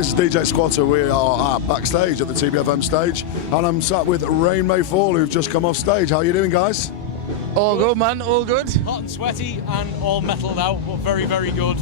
this is DJ Squatter. We are backstage at the TBFM stage, and I'm sat with Rain May Fall, who've just come off stage. How are you doing, guys? All good, man, all good. Hot and sweaty and all metalled out, but very, very good.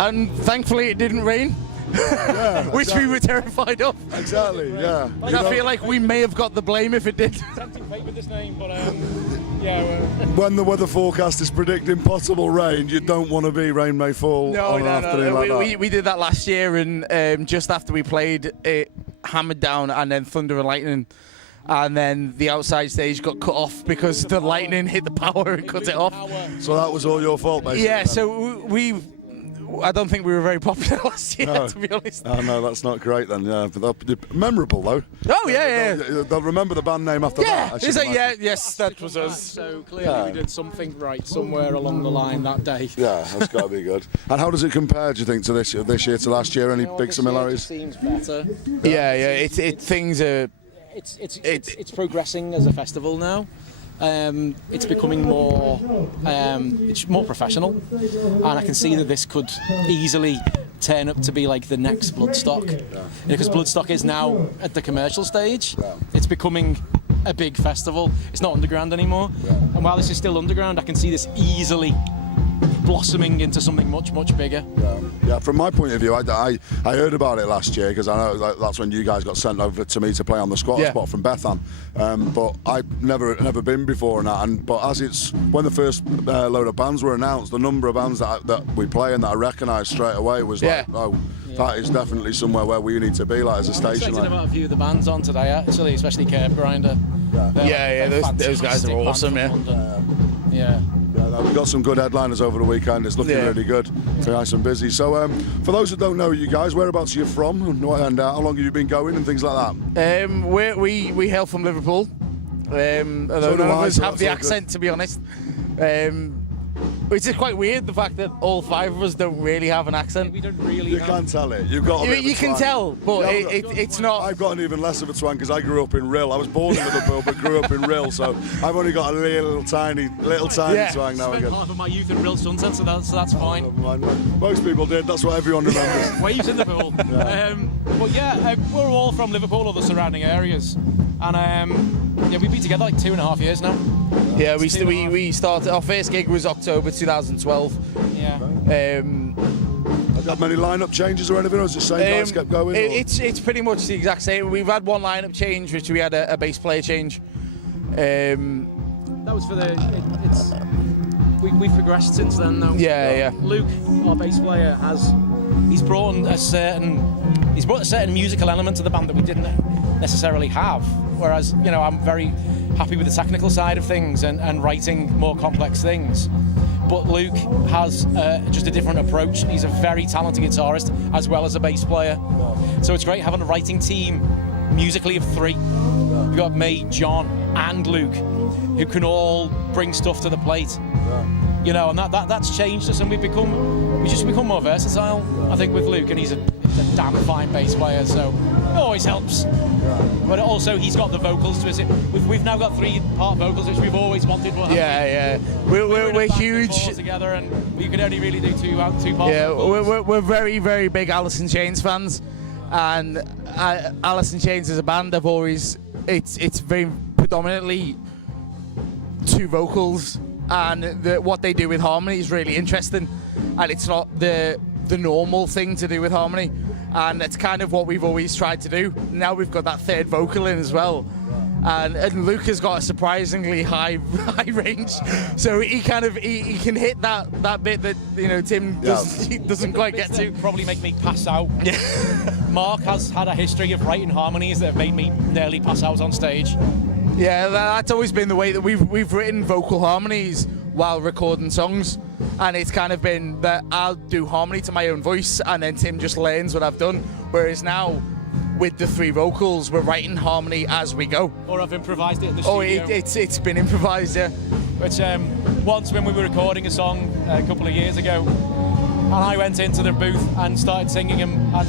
And thankfully it didn't rain. Yeah, Which we were terrified of. Exactly, yeah. I feel like we may have got the blame if it did. Tempting fate with this name, but When the weather forecast is predicting possible rain, you don't want to be Rain May Fall on an afternoon like that. We did that last year, and just after we played, it hammered down, and then thunder and lightning. And then the outside stage got cut off because the lightning hit the power and cut it off. So that was all your fault, basically? Yeah, so I don't think we were very popular last year, No. to be honest. Oh, no, that's not great then. Yeah, but memorable though. Oh yeah. They'll remember the band name after that. I should imagine. Yes, that was us. So clearly we did something right somewhere along the line that day. Yeah, that's got to be good. And how does it compare, do you think, to this year to last year? Any big similarities? Seems better. Yeah. Things are. It's progressing as a festival now. It's becoming more it's more professional, and I can see that this could easily turn up to be like the next Bloodstock, because Bloodstock is now at the commercial stage. It's becoming a big festival. It's not underground anymore, and while this is still underground, I can see this easily blossoming into something much, much bigger. Yeah, from my point of view, I heard about it last year because I know that's when you guys got sent over to me to play on the squatter spot from Bethan. But I've never been before and that. But as it's when the first load of bands were announced, the number of bands that we play and that I recognised straight away was like, oh, that is definitely somewhere where we need to be, like as a station. I'm excited about a few of the bands on today, actually, especially Curb Grinder. Those guys are awesome, Yeah. We've got some good headliners over the weekend. It's looking really good. Very nice and busy. So, for those who don't know you guys, whereabouts are you from, and how long have you been going, and things like that? We hail from Liverpool. Although none of us have the accent, to be honest. Which is quite weird, the fact that all five of us don't really have an accent. We don't really. You can tell it. You've got. You can tell, but it's not. I've got an even less of a twang because I grew up in Rill. I was born in Liverpool, but grew up in Rill, so I've only got a little tiny twang now again. Half of my youth in Rill Sunset, so that's fine. Most people did. That's what everyone remembers. Waves in the pool. We're all from Liverpool or the surrounding areas, and we've been together like 2.5 years now. Yeah, we started. Our first gig was October 2012. Yeah. Have you had many lineup changes or anything, or is it the same guys kept going? It's pretty much the exact same. We've had one lineup change, which we had a bass player change. That was for we've progressed since then, though. Yeah. Luke, our bass player, he's brought a certain musical element to the band that we didn't necessarily have. Whereas, I'm very happy with the technical side of things and writing more complex things. But Luke has just a different approach. He's a very talented guitarist as well as a bass player. So it's great having a writing team musically of 3. We've got me, John, and Luke, who can all bring stuff to the plate. And that's changed us, and we've just become more versatile, I think, with Luke, and he's a damn fine bass player, so it always helps. But also he's got the vocals to visit. We've now got 3-part vocals, which we've always wanted. We're huge together, and we could only really do 2-part. Yeah, we're very, very big Alice in Chains fans, and Alice in Chains as a band, it's very predominantly 2 vocals, and what they do with harmony is really interesting, and it's not the normal thing to do with harmony. And that's kind of what we've always tried to do. Now we've got that 3rd vocal in as well. And Luke has got a surprisingly high range. So he can hit that bit that Tim doesn't quite get to. Probably make me pass out. Yeah. Mark has had a history of writing harmonies that have made me nearly pass out on stage. Yeah, that's always been the way that we've written vocal harmonies while recording songs. And it's kind of been that I'll do harmony to my own voice, and then Tim just learns what I've done. Whereas now, with the 3 vocals, we're writing harmony as we go. Or I've improvised it in the studio. It's been improvised, yeah. Which once when we were recording a song a couple of years ago, and I went into the booth and started singing them, and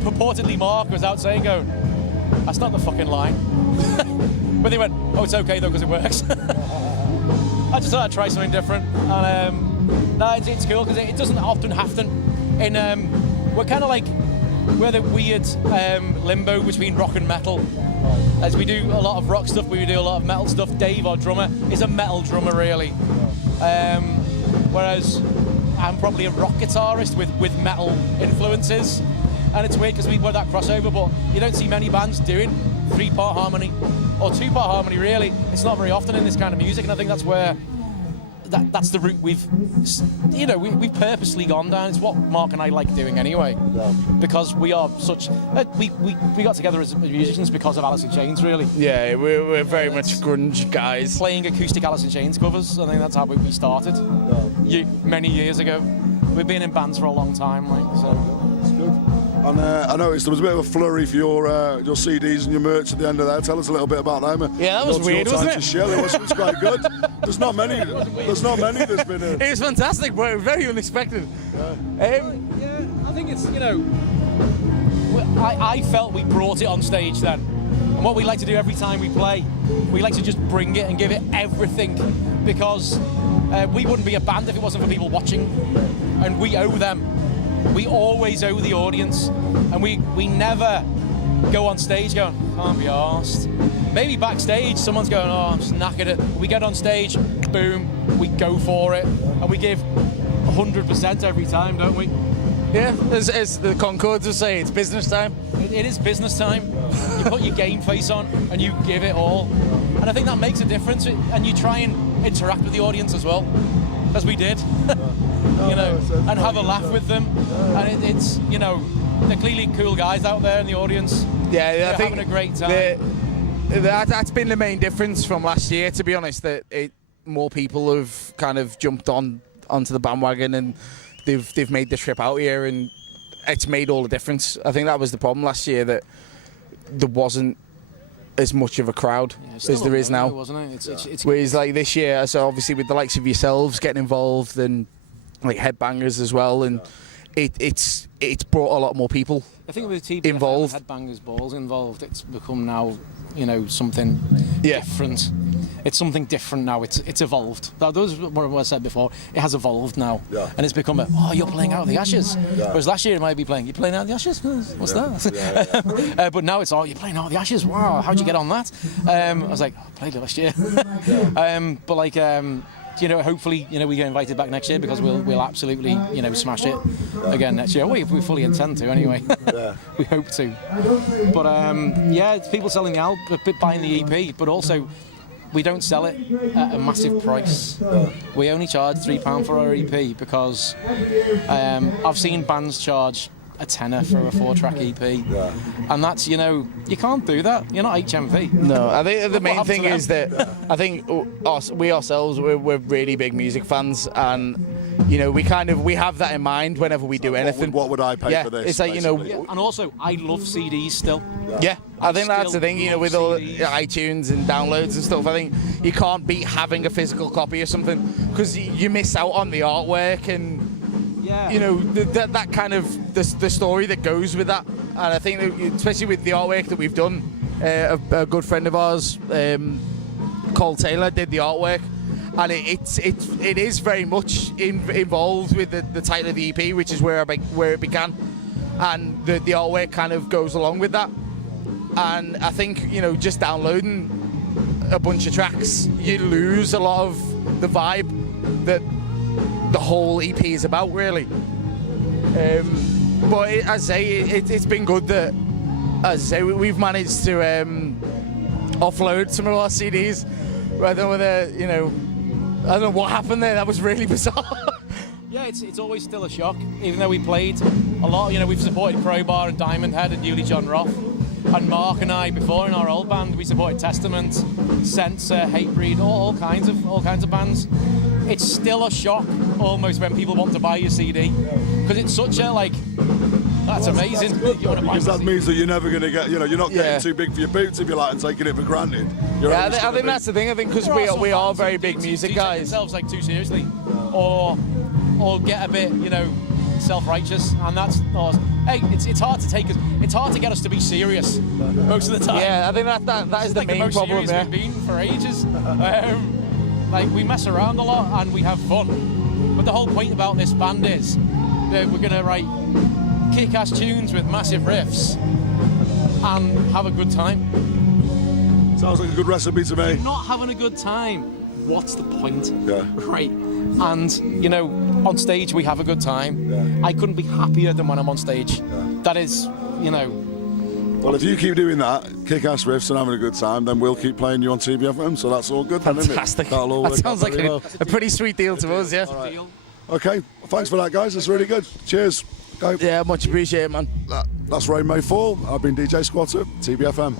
purportedly Mark was out saying, "That's not the fucking line." But they went, "Oh, it's okay though, because it works." I just thought I'd try something different, and it's cool because it doesn't often happen. We're kind of like we're the weird limbo between rock and metal. As we do a lot of rock stuff, we do a lot of metal stuff. Dave, our drummer, is a metal drummer really, whereas I'm probably a rock guitarist with metal influences. And it's weird because we're that crossover, but you don't see many bands doing 3-part harmony or 2-part harmony really. It's not very often in this kind of music, and I think that's where that's the route we've purposely gone down. It's what Mark and I like doing anyway, because we are such we got together as musicians because of Alice in Chains really. Yeah, we're very much grunge guys. Playing acoustic Alice in Chains covers, I think that's how we started many years ago. We've been in bands for a long time, like, so. It's good. And I noticed there was a bit of a flurry for your CDs and your merch at the end of that. Tell us a little bit about them. Yeah, that was weird, wasn't it? It was quite good. There's not many. There's been. It was fantastic, but very unexpected. Yeah, I think it's I felt we brought it on stage then, and what we like to do every time we play, we like to just bring it and give it everything, because we wouldn't be a band if it wasn't for people watching, and we owe them. We always owe the audience, and we never go on stage going, can't be arsed. Maybe backstage someone's going, oh, I'm just knackered it. We get on stage, boom, we go for it, and we give 100% every time, don't we? Yeah, as the Concords would say, it's business time. It is business time. You put your game face on and you give it all, and I think that makes a difference. And you try and interact with the audience as well, as we did. And have a laugh with them, and it's they're clearly cool guys out there in the audience. Yeah, I think having a great time. That's been the main difference from last year, to be honest. That more people have kind of jumped onto the bandwagon, and they've made the trip out here, and it's made all the difference. I think that was the problem last year, that there wasn't as much of a crowd as there is now. Wasn't it? It's Whereas like this year, so obviously with the likes of yourselves getting involved and like Headbangers as well, and it's brought a lot more people. I think with TBFM involved. Headbangers balls involved, it's become now something different. It's something different now. It's evolved. That was what I said before. It has evolved now, and it's become you're playing Out of the Ashes. Whereas last year it might be you're playing Out of the Ashes. What's that? But now it's you're playing Out of the Ashes. Wow, how'd you get on that? I was like, I played it last year. But like. Hopefully, we get invited back next year, because we'll absolutely, smash it again next year. We fully intend to anyway. We hope to. But it's people selling the album, buying the EP, but also we don't sell it at a massive price. We only charge £3 for our EP, because I've seen bands charge a tenner for a 4-track EP, and that's you can't do that. You're not HMV. No, I think the main thing is that I think we ourselves we're really big music fans, and we have that in mind whenever we do anything. What would I pay for this? It's like and also I love CDs still. Yeah, I think that's the thing. With all iTunes and downloads and stuff, I think you can't beat having a physical copy or something, because you miss out on the artwork and. That kind of the story that goes with that, and I think that, especially with the artwork that we've done, a good friend of ours, Cole Taylor, did the artwork, and it is very much involved with the title of the EP, which is where it began, and the artwork kind of goes along with that, and I think just downloading a bunch of tracks, you lose a lot of the vibe that the whole EP is about, really. But as I say, it's been good that, as I say, we've managed to offload some of our CDs. I don't know whether, I don't know what happened there. That was really bizarre. Yeah, it's always still a shock, even though we played a lot. We've supported Crowbar and Diamond Head and Newly John Roth. And Mark and I, before in our old band, we supported Testament, Censor, Hatebreed, all kinds of bands. It's still a shock almost when people want to buy your CD, because it's such a that's amazing. That's good, because that means that you're never going to get, you're not getting too big for your boots, if you like, and taking it for granted. I think that's the thing. I think because we are very big music guys. Themselves too seriously, or get a bit self-righteous, and that's it's hard to take us. It's hard to get us to be serious most of the time. Yeah, I think that is the main problem. We've been for ages. We mess around a lot and we have fun, but the whole point about this band is that we're gonna kick-ass tunes with massive riffs and have a good time. Sounds like a good recipe to me. Not having a good time, what's the point? Yeah. Right. And, you know, on stage we have a good time. Yeah. I couldn't be happier than when I'm on stage. Yeah. That is, you know... Well, if you keep doing that, kick-ass riffs and having a good time, then we'll keep playing you on TBFM, so that's all good then, isn't it? Fantastic. That'll all That work sounds out like very well. a pretty sweet deal to us, yeah. Right. Okay, thanks for that, guys. That's really good. Cheers. Go. Yeah, much appreciated, man. That's Rain May Fall. I've been DJ Squatter, TBFM.